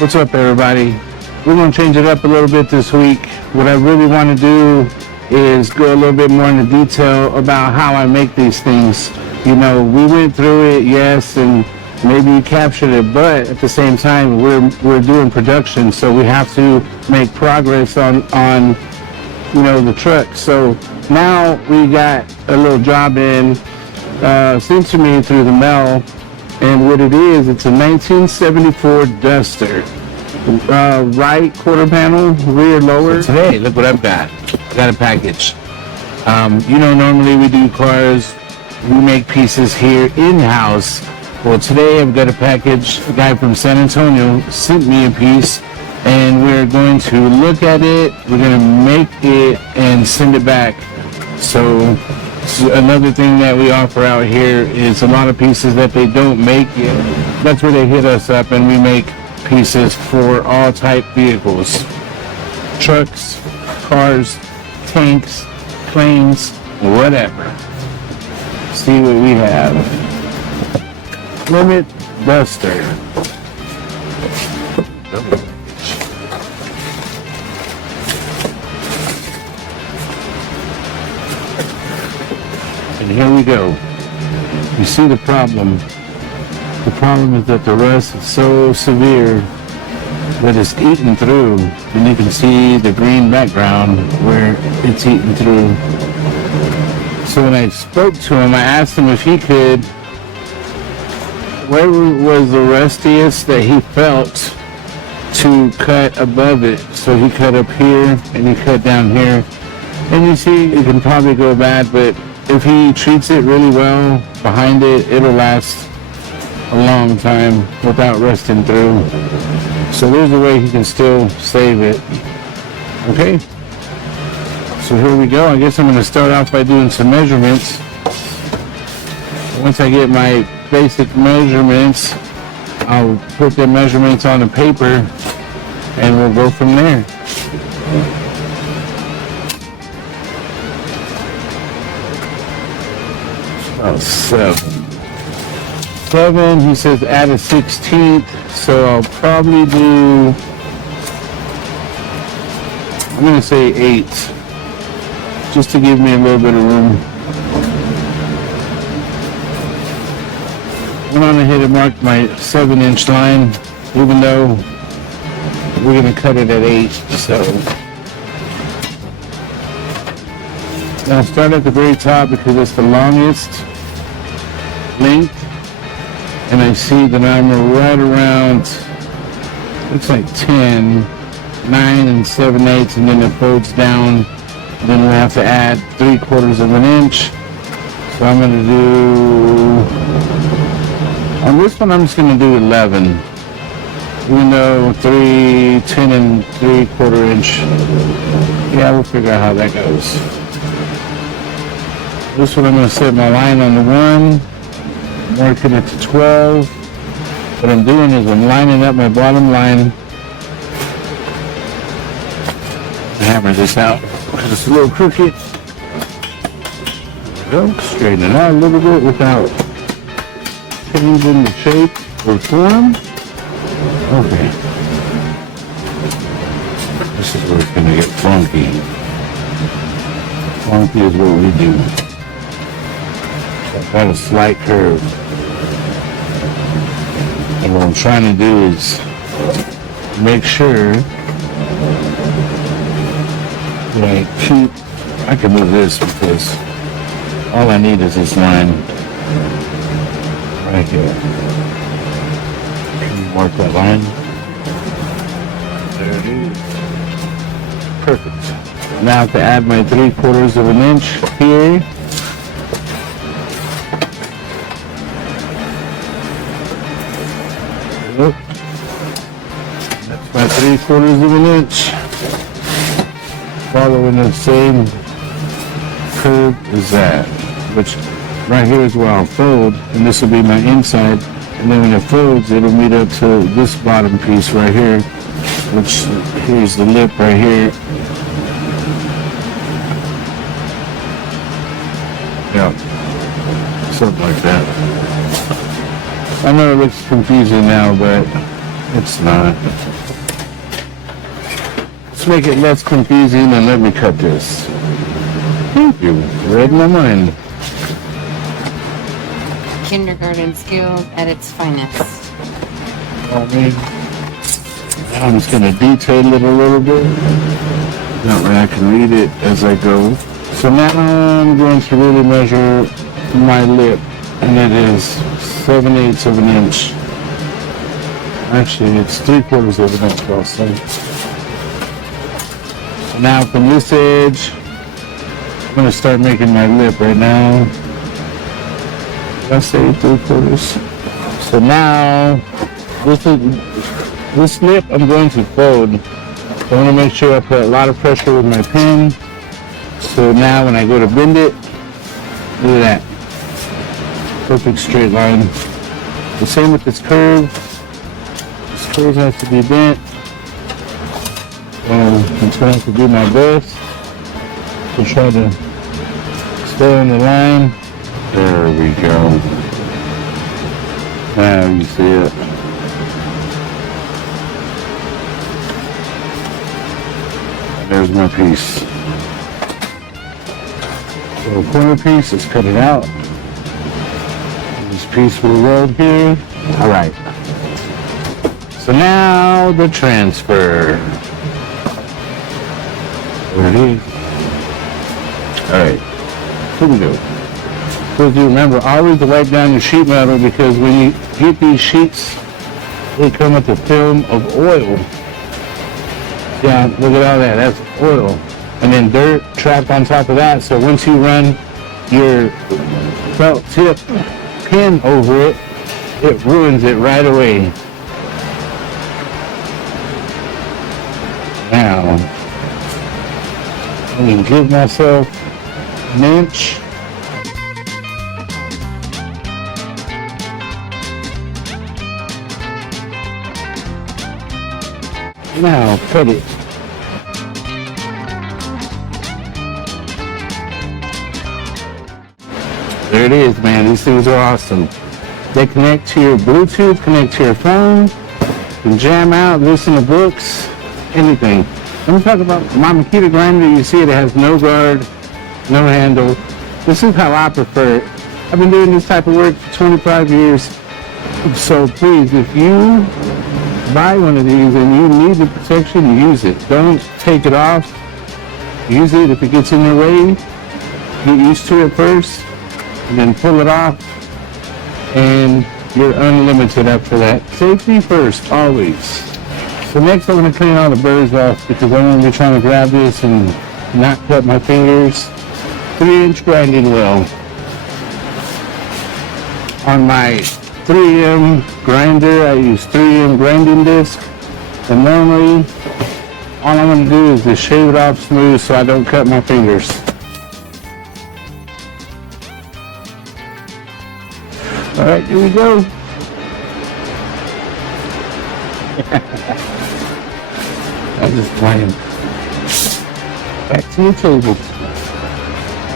What's up, everybody? We're going to change it up a little bit this week. What I really want to do is go a little bit more into detail about how I make these things. You know, we went through it, yes, and maybe you captured it, but at the same time, we're doing production, so we have to make progress on you know, the truck. So now we got a little job in sent to me through the mail. And what it is, it's a 1974 Duster. Right quarter panel, rear lower. So today, look what I've got. I got a package. You know, normally we do cars, we make pieces here in-house. Well, today I've got a package. A guy from San Antonio sent me a piece, and we're going to look at it, we're going to make it, and send it back. So another thing that we offer out here is a lot of pieces that they don't make yet. That's where they hit us up, and we make pieces for all type vehicles. Trucks, cars, tanks, planes, whatever. See what we have. Limit Duster. And here we go. You see the problem. The problem is that the rust is so severe that it's eaten through. And you can see the green background where it's eaten through. So when I spoke to him, I asked him if he could, where was the rustiest that he felt to cut above it. So he cut up here and he cut down here. And you see, it can probably go bad, but if he treats it really well behind it, it'll last a long time without rusting through. So there's a way he can still save it. Okay? So here we go. I guess I'm going to start off by doing some measurements. Once I get my basic measurements, I'll put the measurements on the paper and we'll go from there. Oh, 7, he says add a 16th, so I'll probably do, I'm going to say 8, just to give me a little bit of room. Went on ahead and marked my 7-inch line, even though we're going to cut it at 8, so. Now I'll start at the very top because it's the longest length, and I see that I'm right around, looks like 10, 9 7/8, and then it folds down. Then we have to add 3/4 of an inch. So I'm going to do, on this one I'm just going to do 11, even though 10 3/4 inch. Yeah, we'll figure out how that goes. This one I'm going to set my line on the 1. Marking it to 12. What I'm doing is I'm lining up my bottom line. Hammer this out because it's a little crooked. There we go. Straighten it out a little bit without changing the shape or form. Okay. This is where it's going to get funky. Funky is what we do. Got a slight curve, and what I'm trying to do is make sure that I can move this because all I need is this line right here. Can you mark that line? There it is. Perfect. Now I have to add my 3/4 of an inch here. That's my 3/4 of an inch. Following the same curve as that, which right here is where I'll fold, and this will be my inside. And then when it folds, it'll meet up to this bottom piece right here, which here's the lip right here. Yeah, something like that. I know it looks confusing now, but It's not. Let's make it less confusing and let me cut this. Thank you. Read my mind. Kindergarten skill at its finest. Now I'm just going to detail it a little bit. That way I can read it as I go. So now I'm going to really measure my lip, and it is 7/8 of an inch. Actually, it's 3/4 of an inch also. So now from this edge, I'm going to start making my lip right now. Did I say 3/4? So now, this lip I'm going to fold. I want to make sure I put a lot of pressure with my pen. So now when I go to bend it, look at that. Perfect straight line. The same with this curve. This curve has to be bent. I'm just going to have to do my best to try to stay on the line. There we go. Now you see it. There's my piece. So the corner piece, let's cut it out. This piece will roll here. All right. So now the transfer. There it is. All right. Here we go. So do remember always to wipe down your sheet metal, because when you get these sheets, they come with a film of oil. Yeah, look at all that. That's oil. And then dirt trapped on top of that. So once you run your felt tip pin over it, it ruins it right away. Now, I'm going to give myself an inch. Now, cut it. There it is, man. These things are awesome. They connect to your Bluetooth, connect to your phone, you can jam out, listen to books, anything. Let me talk about my Makita grinder. You see it has no guard, no handle. This is how I prefer it. I've been doing this type of work for 25 years. So please, if you buy one of these and you need the protection, use it. Don't take it off. Use it if it gets in your way. Get used to it first, and then pull it off, and you're unlimited after that. Safety first, always. So next I'm going to clean all the burrs off, because I'm going to be trying to grab this and not cut my fingers. 3-inch grinding wheel. On my 3M grinder, I use 3M grinding disc, and normally all I'm going to do is just shave it off smooth so I don't cut my fingers. All right, here we go. I'm just playing. Back to the table.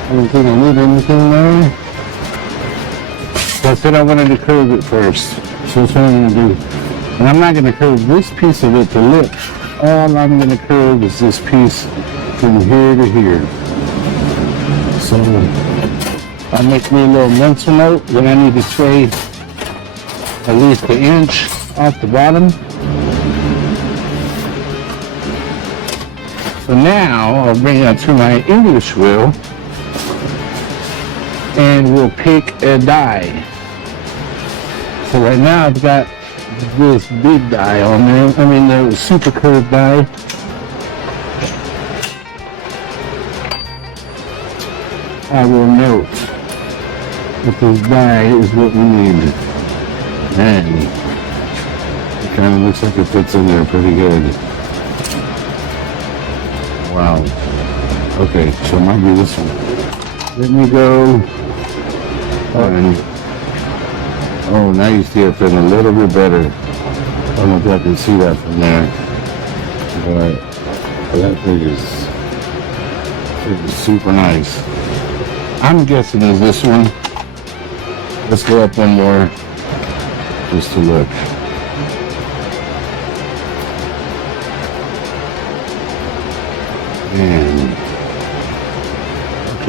I don't think I need anything there. So I said I wanted to curve it first. So that's what I'm going to do. And I'm not going to curve this piece of it to lip. All I'm going to curve is this piece from here to here. So I'll make me a little mental note that I need to tray at least an inch off the bottom. So now I'll bring that to my English wheel, and we'll pick a die. So right now I've got this big die on there. I mean the super curved die. I will note that this die is what we need. And it kind of looks like it fits in there pretty good. Wow. Okay, so it might be this one. Let me go. Oh, now you see it fitting a little bit better. I don't know if I can see that from there. But that thing is super nice. I'm guessing is this one. Let's go up one more just to look.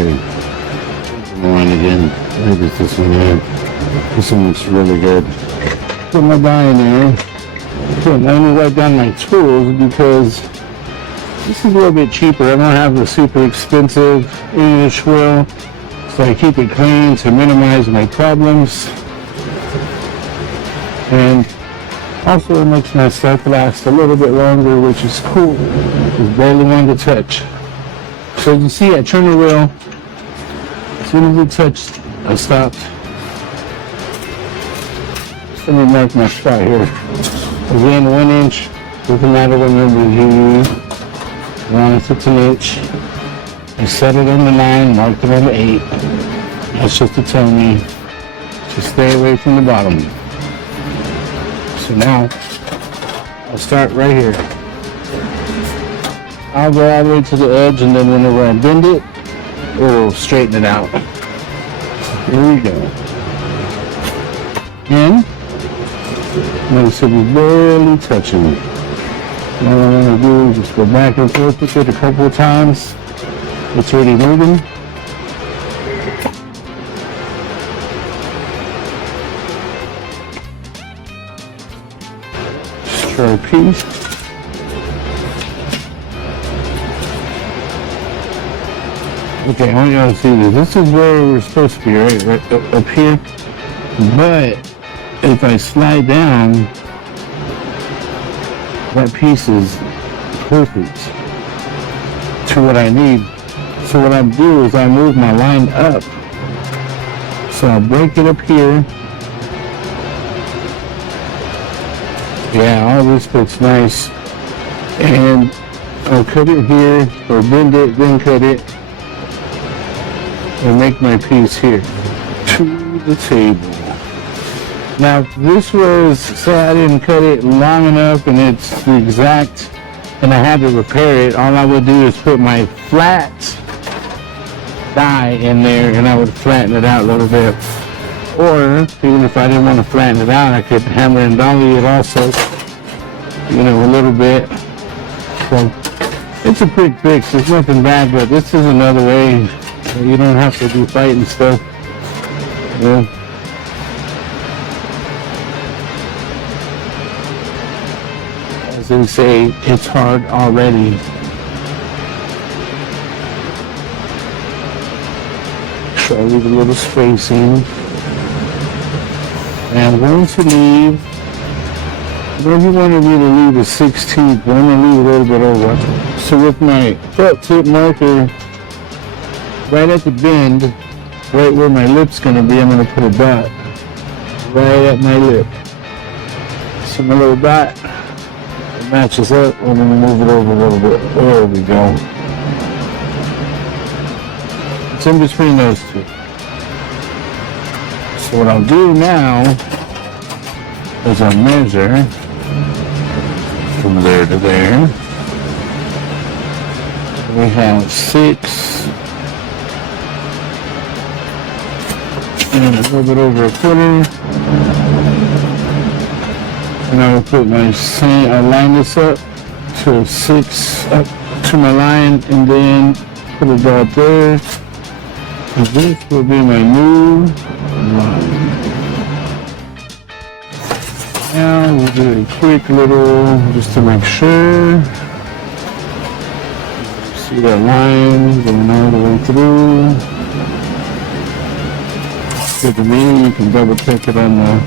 Okay. One again. I think it's this one here. This one looks really good. Put my die in there. Okay, let me write down my tools because this is a little bit cheaper. I don't have the super expensive 8-inch wheel, so I keep it clean to minimize my problems. And also it makes my stuff last a little bit longer, which is cool. It's barely one to touch. So you see, I turn the wheel. As soon as it touched, I stopped. Let me mark my spot here. Again, 1 inch. Doesn't matter what number you use. As long as it's an inch. I set it on the 9, marked it on the 8. That's just to tell me to stay away from the bottom. So now, I'll start right here. I'll go all the way to the edge, and then whenever I bend it, it'll straighten it out. Here we go. And notice it was barely touching. All I'm going to do is just go back and forth with it a couple of times. It's already moving. Just try a piece. Okay, I want y'all to see this. This is where we're supposed to be, right up here. But if I slide down, that piece is perfect to what I need. So what I do is I move my line up. So I'll break it up here. Yeah, all this looks nice. And I'll cut it here, or bend it, then cut it. And make my piece here to the table. Now this was, say I didn't cut it long enough and it's the exact, and I had to repair it, all I would do is put my flat die in there and I would flatten it out a little bit. Or even if I didn't want to flatten it out, I could hammer and dolly it also, you know, a little bit. So it's a quick fix, it's nothing bad, but this is another way. You don't have to do fighting stuff. Yeah. As they say, it's hard already. So I leave a little spacing. And I'm going to leave, wherever you wanted me to leave a 16th, but I'm going to leave a little bit over. So with my felt tip marker, right at the bend, right where my lip's going to be, I'm going to put a dot right at my lip. So my little dot matches up. I'm going to move it over a little bit. There we go. It's in between those two. So what I'll do now is I'll measure from there to there. We have 6 and a little bit over a quarter. And I will put my same, I'll line this up to 6 up to my line and then put it out there. And this will be my new line. Now we'll do a quick little, just to make sure. See that line going all the way through. Good to me, you can double check it on the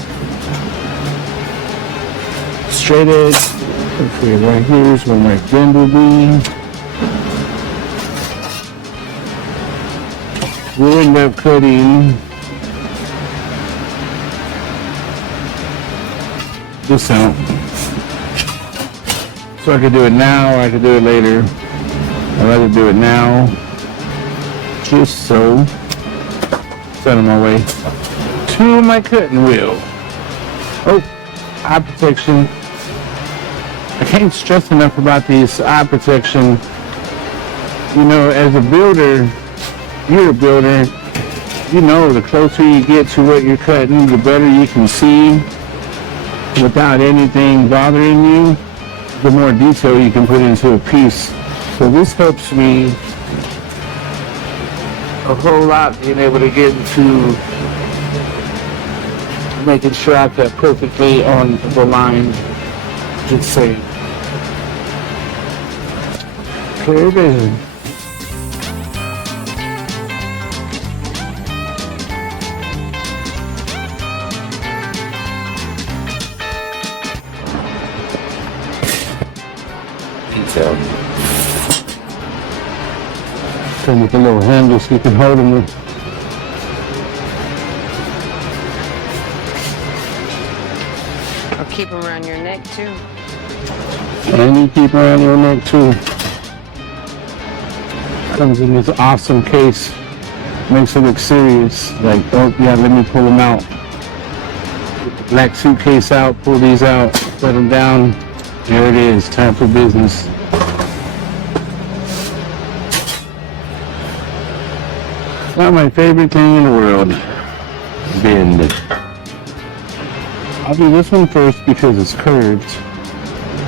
straight edge. Okay, right here is where my bend will be. We'll end up cutting this out. So I could do it now or I could do it later. I'd rather do it now, just so it's out of my way. To my cutting wheel. Oh, eye protection. I can't stress enough about these eye protection. You know, as a builder, you're a builder, you know, the closer you get to what you're cutting, the better you can see without anything bothering you, the more detail you can put into a piece. So this helps me a whole lot being able to get into making sure I cut perfectly on the line. Just saying. Clear vision. Detail. Come with a little handle so you can hold them with. Or keep them around your neck too. And you keep around your neck too. Comes in this awesome case. Makes it look serious. Like, oh yeah, let me pull them out. Get the black suitcase out, pull these out, put them down. There it is, time for business. Not my favorite thing in the world. Bend. I'll do this one first because it's curved.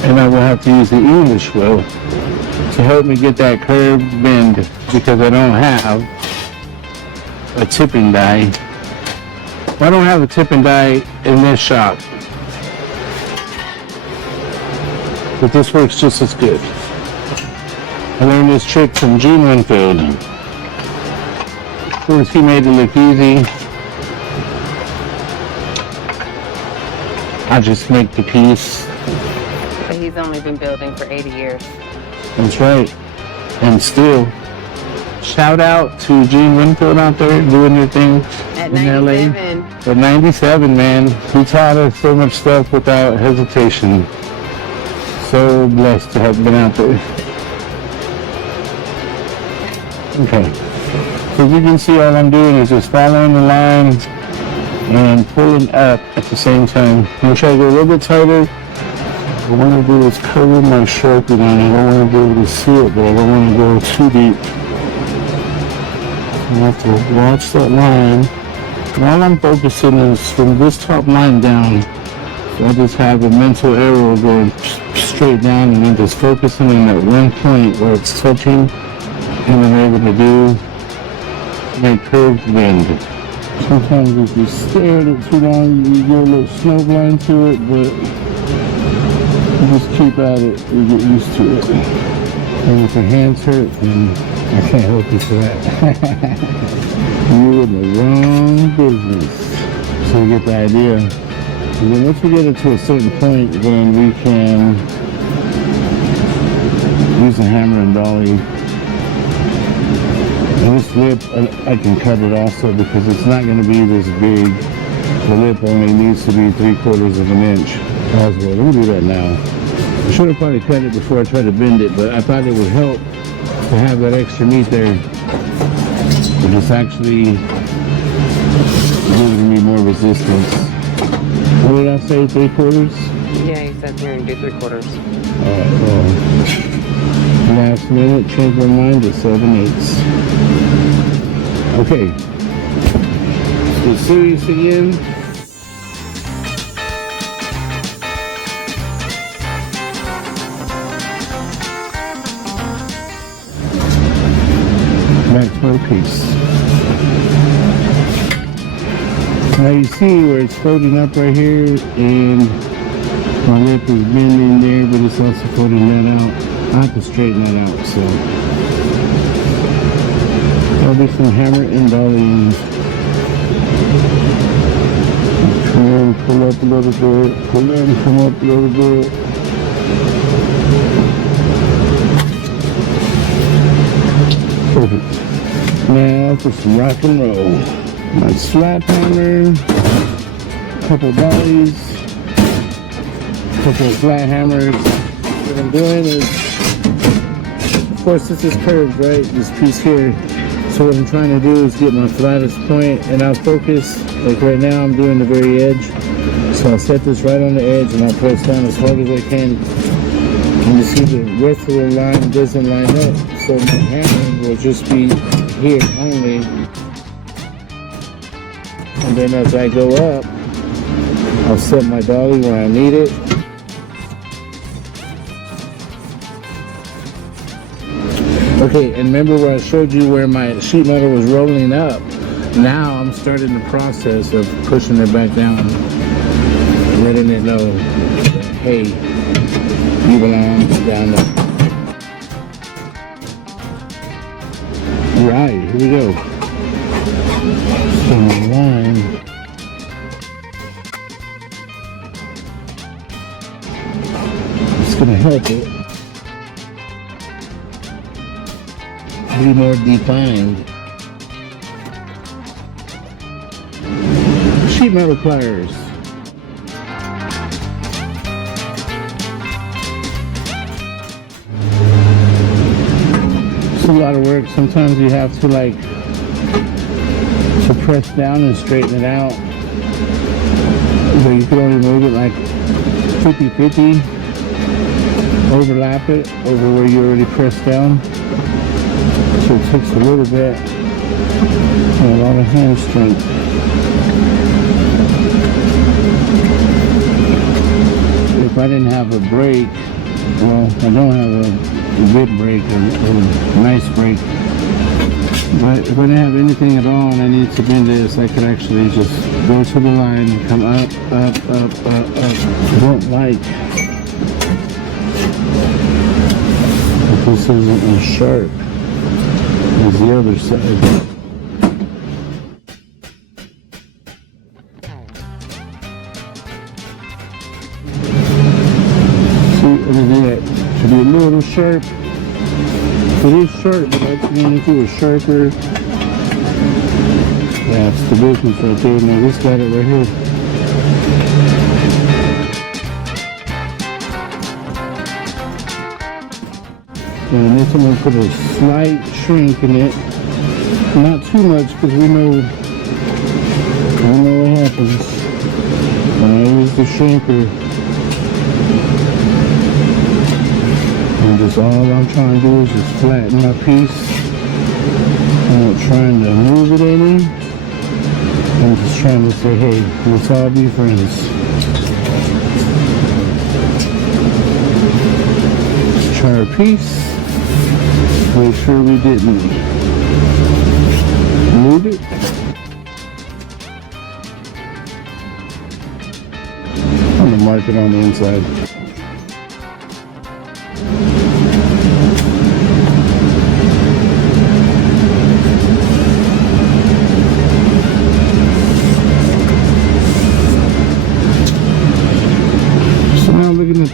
And I will have to use the English wheel to help me get that curved bend because I don't have a tipping die. I don't have a tipping die in this shop. But this works just as good. I learned this trick from Gene Winfield. Of course, he made it look easy. I just make the piece. But he's only been building for 80 years. That's right. And still, shout out to Gene Winfield out there doing your thing At in 97. LA. At 97, man. He taught us so much stuff without hesitation. So blessed to have been out there. Okay. So you can see all I'm doing is just following the line and pulling up at the same time. I'm going to try to go a little bit tighter. What I want to do is cover my Sharpie on it. I don't want to be able to see it, but I don't want to go too deep. I have to watch that line. And all I'm focusing is from this top line down. So I just have a mental arrow going straight down and then just focusing on that one point where it's touching. And I'm able to do my curved bend. Sometimes if you stare at it too long, you get a little snowblind to it, but you just keep at it, you get used to it. And if your hands hurt, then I can't help you for that. You're in the wrong business. So you get the idea. And then once we get it to a certain point, then we can use a hammer and dolly. And this lip, I can cut it also because it's not going to be this big. The lip only needs to be 3/4 of an inch. Well, let me do that now. I should have probably cut it before I tried to bend it, but I thought it would help to have that extra meat there. But it's actually giving me more resistance. What did I say, 3/4? Yeah, he said we're going to do 3/4. Alright, well, last minute, change my mind to 7/8. Okay, so serious again. Back to my piece. Now you see where it's folding up right here, and my lip is bending there, but it's also folding that out. I have to straighten that out, so I'll do some hammer and dolly. Come in, pull up a little bit, pull in, come up a little bit. Perfect. Now for some rock and roll. My slap hammer, couple dollies, couple flat hammers. What I'm doing is, of course this is curved, right? This piece here. So what I'm trying to do is get my flattest point, and I'll focus, like right now I'm doing the very edge. So I'll set this right on the edge and I'll press down as hard as I can. And you see the rest of the line doesn't line up. So my hammer will just be here only. And then as I go up, I'll set my dolly where I need it. Okay, and remember where I showed you where my sheet metal was rolling up? Now I'm starting the process of pushing it back down, letting it know, hey, you belong down there. Right, here we go. On the line. It's gonna help it be more defined. Sheet metal pliers. It's a lot of work. Sometimes you have to to press down and straighten it out. But you can only move it like 50-50. Overlap it over where you already pressed down. So it takes a little bit and a lot of hand strength. If I didn't have a brake, well, I don't have a good brake or a nice brake, but if I didn't have anything at all and I needed to bend this, I could actually just go to the line and come up, up, up, up, up. I don't like that this isn't as sharp as the other side. That should be a little sharp. It is sharp, but if it was sharper, that's the difference right there. Now this got it right here. And this I'm gonna put a slight shrink in it, not too much because we know what happens when I use the shrinker. And just all I'm trying to do is just flatten my piece. I'm not trying to move it any. I'm just trying to say, hey, let's all be friends. Let's try our piece. Make sure we didn't move it. I'm gonna mark it on the inside.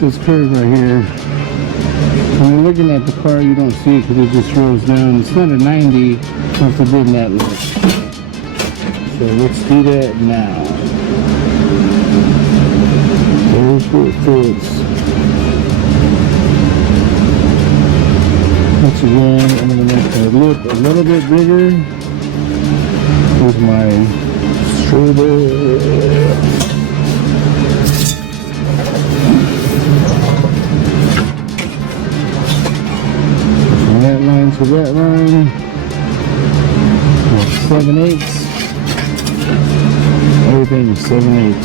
This curve right here, when you're looking at the car, you don't see it because it just rolls down. It's not a 90, you have to bend that look. So let's do that now. There's where it fits. Once again, I'm going to make the lip a little bit bigger with my strobe. That line to that line, 7/8. Everything is 7/8.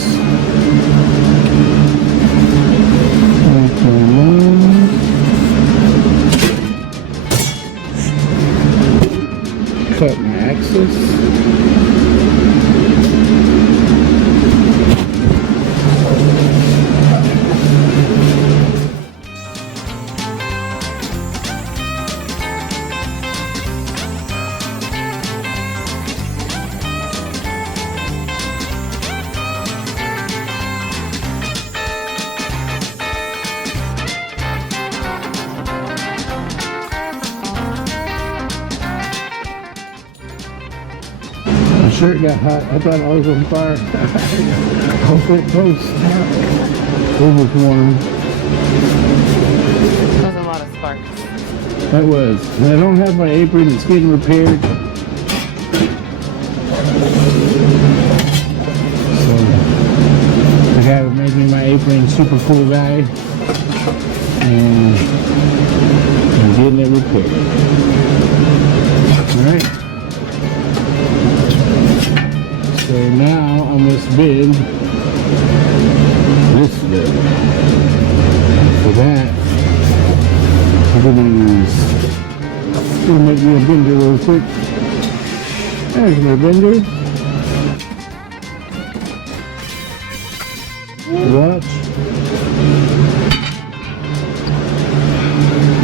Cut my axis. Shirt got hot. I thought I was on fire. I was so close. It was warm. That was a lot of sparks. That was. And I don't have my apron. It's getting repaired. So the guy who made me my apron, super cool guy, and I'm getting it repaired. All right. So now on this bend, this bend. For that, I'm going to use quick. There's my bender. Watch.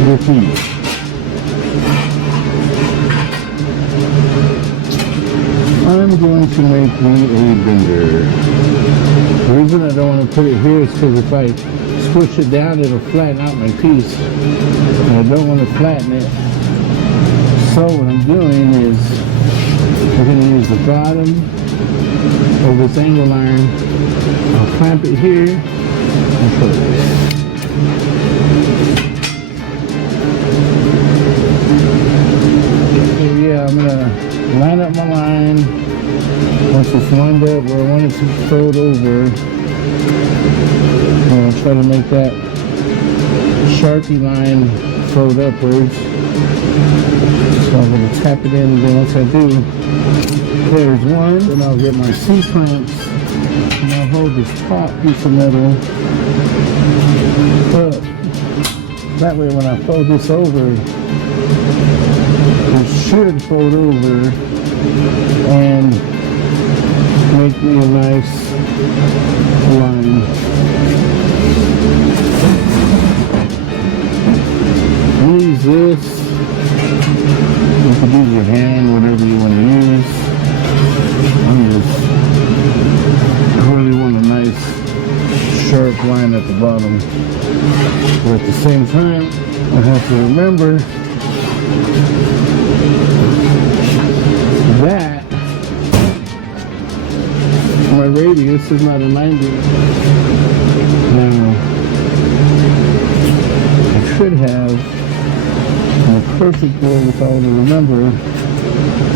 Repeat. I'm going to make me a bender. The reason I don't want to put it here is because if I squish it down, it'll flatten out my piece. And I don't want to flatten it. So what I'm doing is I'm going to use the bottom of this angle iron. I'll clamp it here and put it there. So yeah, I'm going to line up my line. Once it's lined up where I want it to fold over, I'll try to make that Sharpie line fold upwards. So I'm going to tap it in, and then once I do, there's one. Then I'll get my C-clamps, and I'll hold this top piece of metal up. That way when I fold this over, it should fold over and make me a nice line. Use this. You can use your hand, whatever you want to use. I really want a nice sharp line at the bottom. But at the same time, I have to remember that my radius is not a 90. Now, I should have a perfect board, if I were to remember,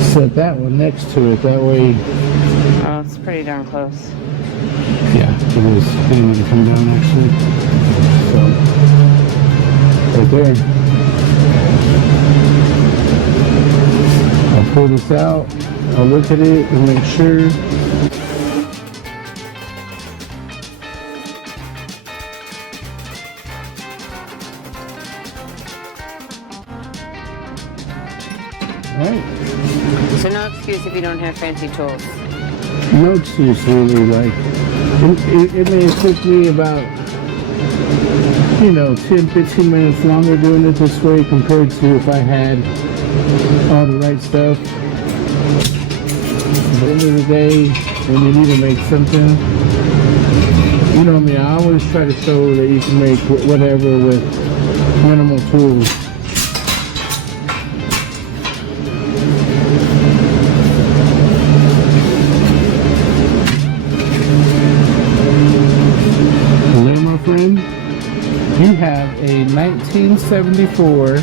set that one next to it. That way. Oh, it's pretty darn close. Yeah, it is getting to come down actually. So, right there. I'll pull this out. I'll look at it and make sure. Alright. So no excuse if you don't have fancy tools. No excuse really, like, it may have took me about, 10-15 minutes longer doing it this way compared to if I had all the right stuff. At the end of the day, when you need to make something, you know me, I always try to show that you can make whatever with minimal tools. You have a 1974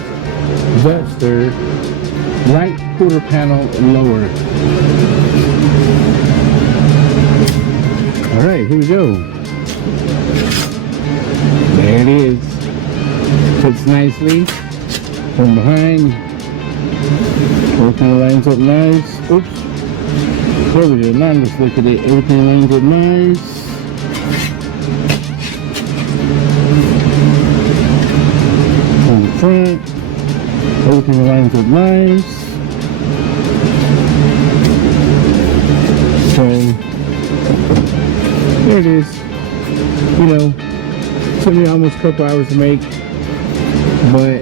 Webster right quarter panel lower. Alright, here we go. There it is. Fits nicely from behind. Everything lines up nice. Oops. There we go. Now let's look at it. Everything lines up nice. Front, everything lines up nice. So there it is. Took me almost a couple hours to make, but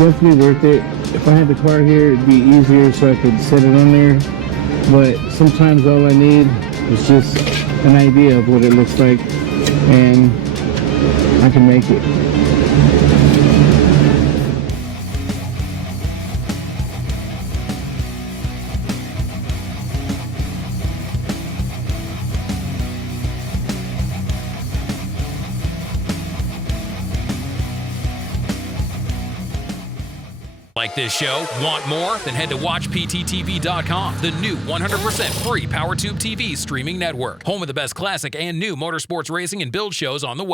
definitely worth it. If I had the car here, it'd be easier so I could set it on there. But sometimes all I need is just an idea of what it looks like, and I can make it. Like this show? Want more? Then head to WatchPTTV.com, the new 100% free PowerTube TV streaming network. Home of the best classic and new motorsports racing and build shows on the web.